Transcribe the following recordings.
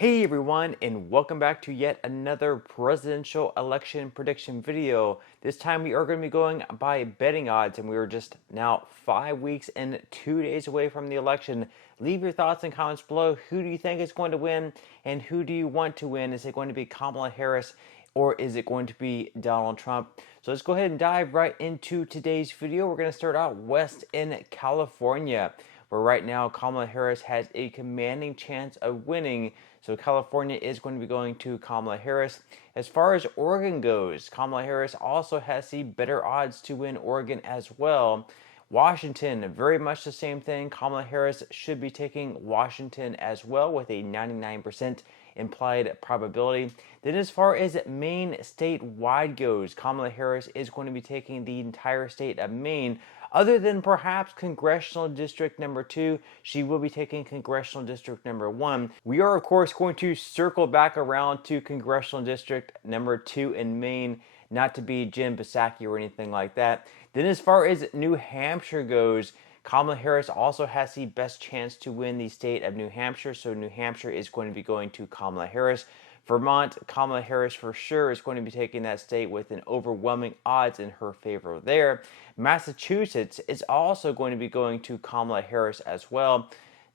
Hey everyone, and welcome back to yet another presidential election prediction video. This time we are going to be going by betting odds, and we are just now 5 weeks and 2 days away from the election. Leave your thoughts and comments below. Who do you think is going to win, and who do you want to win? Is it going to be Kamala Harris, or is it going to be Donald Trump? So let's go ahead and dive right into today's video. We're going to start out west in California, where right now Kamala Harris has a commanding chance of winning. So California is going to be going to Kamala Harris. As far as Oregon goes, Kamala Harris also has the better odds to win Oregon as well. Washington, very much the same thing. Kamala Harris should be taking Washington as well with a 99% implied probability. Then as far as Maine statewide goes, Kamala Harris is going to be taking the entire state of Maine. Other than perhaps Congressional District number 2, she will be taking Congressional District number 1. We are, of course, going to circle back around to Congressional District number 2 in Maine, not to be Jim Psaki or anything like that. Then as far as New Hampshire goes, Kamala Harris also has the best chance to win the state of New Hampshire, so New Hampshire is going to be going to Kamala Harris. Vermont, Kamala Harris for sure is going to be taking that state with an overwhelming odds in her favor there. Massachusetts is also going to be going to Kamala Harris as well.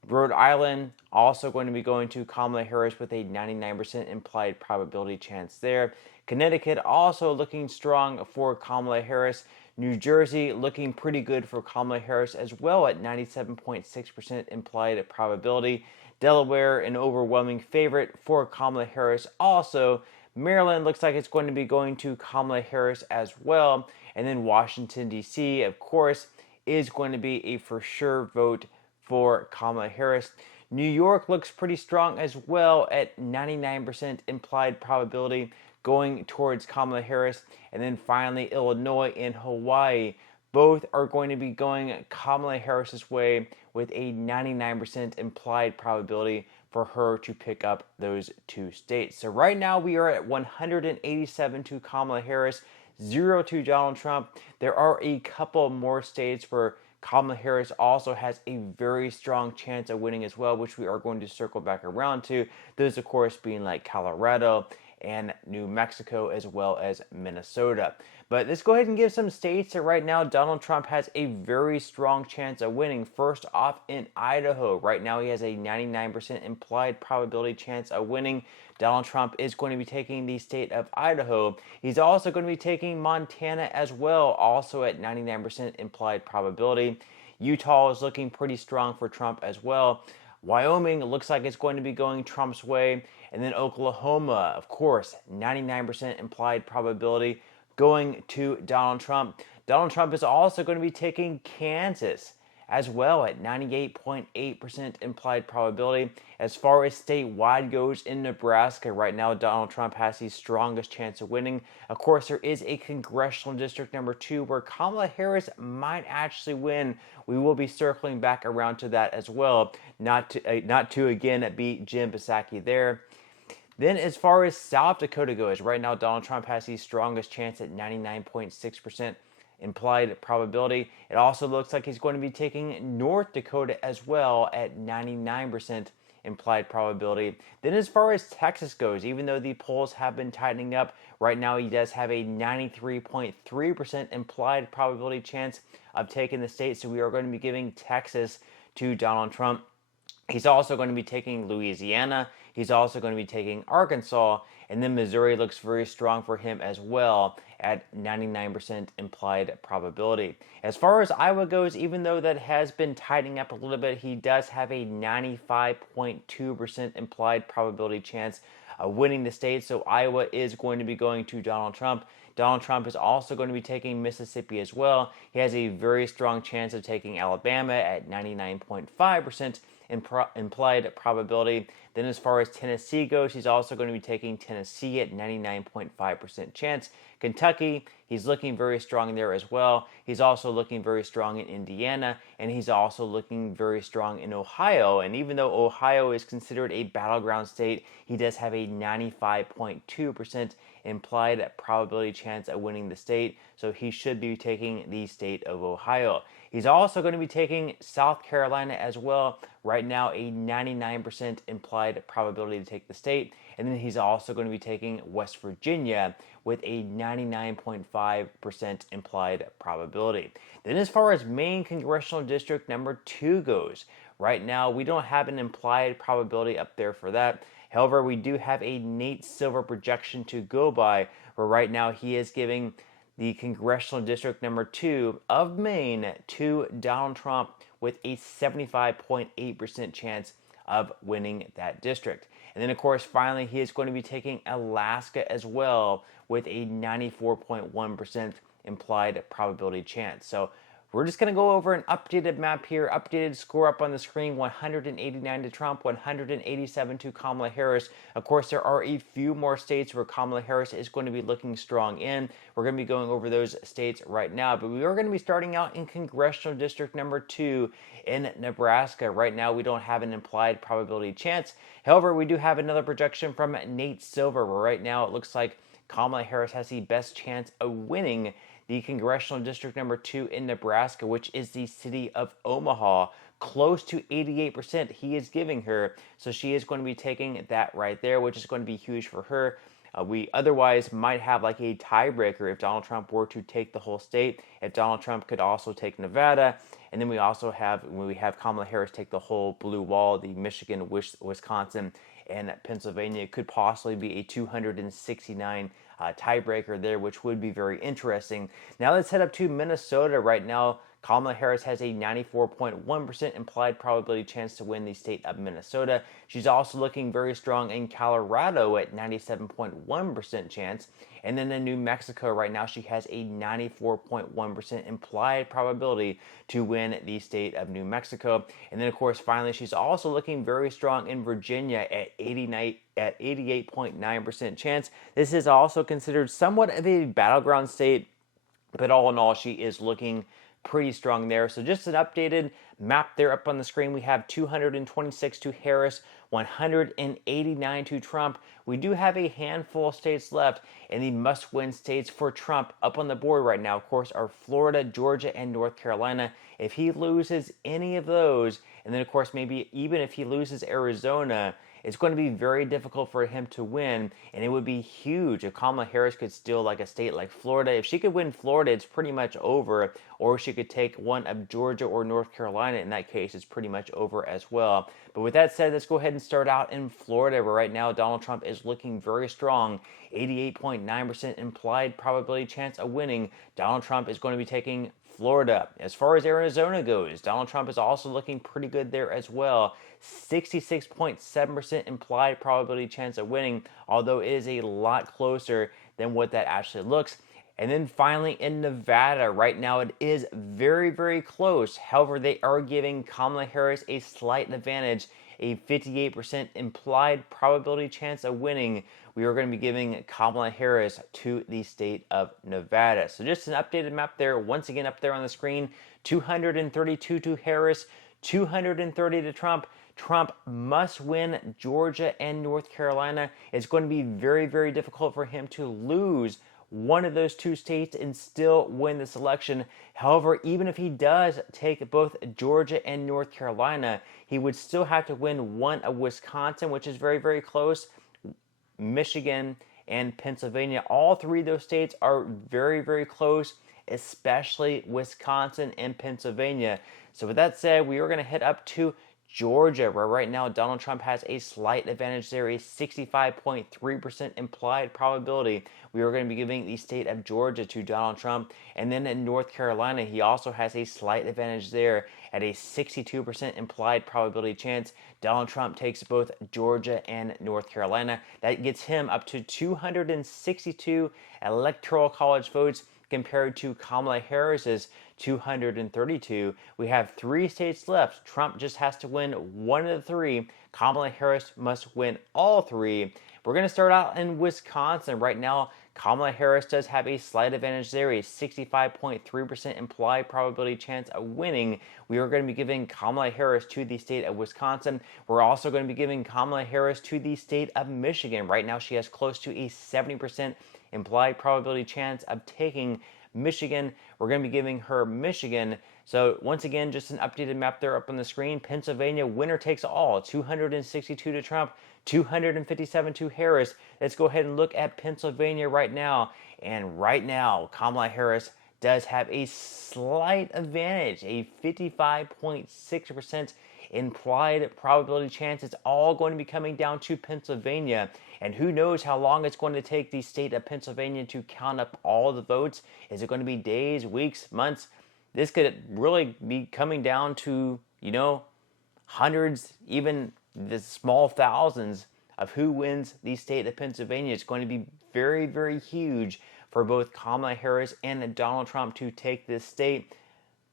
Rhode Island also going to be going to Kamala Harris with a 99% implied probability chance there. Connecticut also looking strong for Kamala Harris. New Jersey looking pretty good for Kamala Harris as well at 97.6% implied probability. Delaware, an overwhelming favorite for Kamala Harris also. Maryland looks like it's going to be going to Kamala Harris as well. And then Washington, D.C., of course, is going to be a for sure vote for Kamala Harris. New York looks pretty strong as well at 99% implied probability going towards Kamala Harris. And then finally, Illinois and Hawaii both are going to be going Kamala Harris's way with a 99% implied probability for her to pick up those two states. So right now we are at 187 to Kamala Harris, 0 to Donald Trump. There are a couple more states where Kamala Harris also has a very strong chance of winning as well, which we are going to circle back around to. Those, of course, being like Colorado and New Mexico as well as Minnesota. But let's go ahead and give some states that right now Donald Trump has a very strong chance of winning. First off, in Idaho, right now he has a 99% implied probability chance of winning. Donald Trump is going to be taking the state of Idaho. He's also going to be taking Montana as well, also at 99% implied probability. Utah is looking pretty strong for Trump as well. Wyoming looks like it's going to be going Trump's way. And then Oklahoma, of course, 99% implied probability going to Donald Trump. Donald Trump is also going to be taking Kansas as well at 98.8% implied probability. As far as statewide goes in Nebraska, right now Donald Trump has the strongest chance of winning. Of course, there is a congressional district number 2 where Kamala Harris might actually win. We will be circling back around to that as well, not to again beat Jim Psaki there. Then as far as South Dakota goes, right now Donald Trump has the strongest chance at 99.6% implied probability. It also looks like he's going to be taking North Dakota as well at 99% implied probability. Then as far as Texas goes, even though the polls have been tightening up, right now he does have a 93.3% implied probability chance of taking the state. So we are going to be giving Texas to Donald Trump. He's also going to be taking Louisiana. He's also going to be taking Arkansas. And then Missouri looks very strong for him as well at 99% implied probability. As far as Iowa goes, even though that has been tightening up a little bit, he does have a 95.2% implied probability chance of winning the state. So Iowa is going to be going to Donald Trump. Donald Trump is also going to be taking Mississippi as well. He has a very strong chance of taking Alabama at 99.5% implied probability. Then as far as Tennessee goes, he's also going to be taking Tennessee at 99.5% chance. Kentucky, he's looking very strong there as well. He's also looking very strong in Indiana, and he's also looking very strong in Ohio. And even though Ohio is considered a battleground state, he does have a 95.2% implied probability chance of winning the state, so he should be taking the state of Ohio. He's also going to be taking South Carolina as well. Right now, a 99% implied probability to take the state. And then he's also going to be taking West Virginia with a 99.5% implied probability. Then, as far as Maine Congressional District number 2 goes, right now we don't have an implied probability up there for that. However, we do have a Nate Silver projection to go by, where right now he is giving the Congressional District number 2 of Maine to Donald Trump with a 75.8% chance of winning that district. And then, of course, finally, he is going to be taking Alaska as well with a 94.1% implied probability chance. So we're just going to go over an updated map here, updated score up on the screen, 189 to Trump, 187 to Kamala Harris. Of course, there are a few more states where Kamala Harris is going to be looking strong in. We're going to be going over those states right now, but we are going to be starting out in Congressional District number 2 in Nebraska. Right now, we don't have an implied probability chance. However, we do have another projection from Nate Silver, where right now it looks like Kamala Harris has the best chance of winning the Congressional District number 2 in Nebraska, which is the city of Omaha. Close to 88% he is giving her. So she is going to be taking that right there, which is going to be huge for her. We otherwise might have like a tiebreaker if Donald Trump were to take the whole state. If Donald Trump could also take Nevada. And then we also have, when we have Kamala Harris take the whole blue wall, the Michigan, Wisconsin, and Pennsylvania, it could possibly be a 269 tiebreaker there, which would be very interesting. Now let's head up to Minnesota. Right now, Kamala Harris has a 94.1% implied probability chance to win the state of Minnesota. She's also looking very strong in Colorado at 97.1% chance. And then in New Mexico right now, she has a 94.1% implied probability to win the state of New Mexico. And then, of course, finally, she's also looking very strong in Virginia at 88.9% chance. This is also considered somewhat of a battleground state, but all in all, she is looking pretty strong there. So just an updated map there up on the screen. We have 226 to Harris, 189 to Trump. We do have a handful of states left, and the must-win states for Trump up on the board right now, of course, are Florida, Georgia, and North Carolina. If he loses any of those, and then, of course, maybe even if he loses Arizona, it's going to be very difficult for him to win, and it would be huge if Kamala Harris could steal like a state like Florida. If she could win Florida, it's pretty much over, or she could take one of Georgia or North Carolina. In that case, it's pretty much over as well. But with that said, let's go ahead and start out in Florida, where right now Donald Trump is looking very strong. 88.9% implied probability chance of winning. Donald Trump is going to be taking Florida. As far as Arizona goes, Donald Trump is also looking pretty good there as well. 66.7% implied probability chance of winning, although it is a lot closer than what that actually looks. And then finally in Nevada, right now it is very, very close. However, they are giving Kamala Harris a slight advantage, a 58% implied probability chance of winning. We are going to be giving Kamala Harris to the state of Nevada. So just an updated map there, once again up there on the screen, 232 to Harris, 230 to Trump. Trump must win Georgia and North Carolina. It's going to be very, very difficult for him to lose one of those two states and still win this election. However, even if he does take both Georgia and North Carolina, he would still have to win one of Wisconsin, which is very, very close, Michigan, and Pennsylvania. All three of those states are very, very close, especially Wisconsin and Pennsylvania. So with that said, we are going to head up to Georgia, where right now Donald Trump has a slight advantage there, a 65.3% implied probability. We are going to be giving the state of Georgia to Donald Trump. And then in North Carolina, he also has a slight advantage there at a 62% implied probability chance. Donald Trump takes both Georgia and North Carolina. That gets him up to 262 electoral college votes compared to Kamala Harris's 232. We have 3 states left. Trump just has to win one of the 3. Kamala Harris must win all 3. We're going to start out in Wisconsin. Right now, Kamala Harris does have a slight advantage there, a 65.3% implied probability chance of winning. We are going to be giving Kamala Harris to the state of Wisconsin. We're also going to be giving Kamala Harris to the state of Michigan. Right now, she has close to a 70% implied probability chance of taking Michigan. We're going to be giving her Michigan. So once again, just an updated map there up on the screen. Pennsylvania, winner takes all, 262 to Trump, 257 to Harris. Let's go ahead and look at Pennsylvania right now. And right now, Kamala Harris does have a slight advantage, a 55.6% implied probability chance. It's all going to be coming down to Pennsylvania. And who knows how long it's going to take the state of Pennsylvania to count up all the votes. Is it going to be days, weeks, months? This could really be coming down to, hundreds, even the small thousands of who wins the state of Pennsylvania. It's going to be very, very huge for both Kamala Harris and Donald Trump to take this state.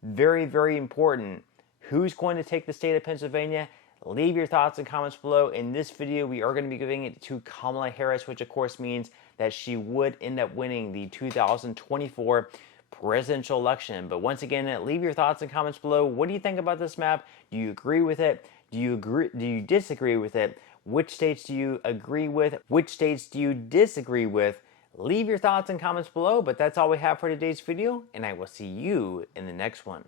Very, very important. Who's going to take the state of Pennsylvania? Leave your thoughts and comments below. In this video, we are going to be giving it to Kamala Harris, which of course means that she would end up winning the 2024 presidential election. But once again, leave your thoughts and comments below. What do you think about this map? Do you agree with it? Do you disagree with it? Which states do you agree with? Which states do you disagree with? Leave your thoughts and comments below. But that's all we have for today's video, and I will see you in the next one.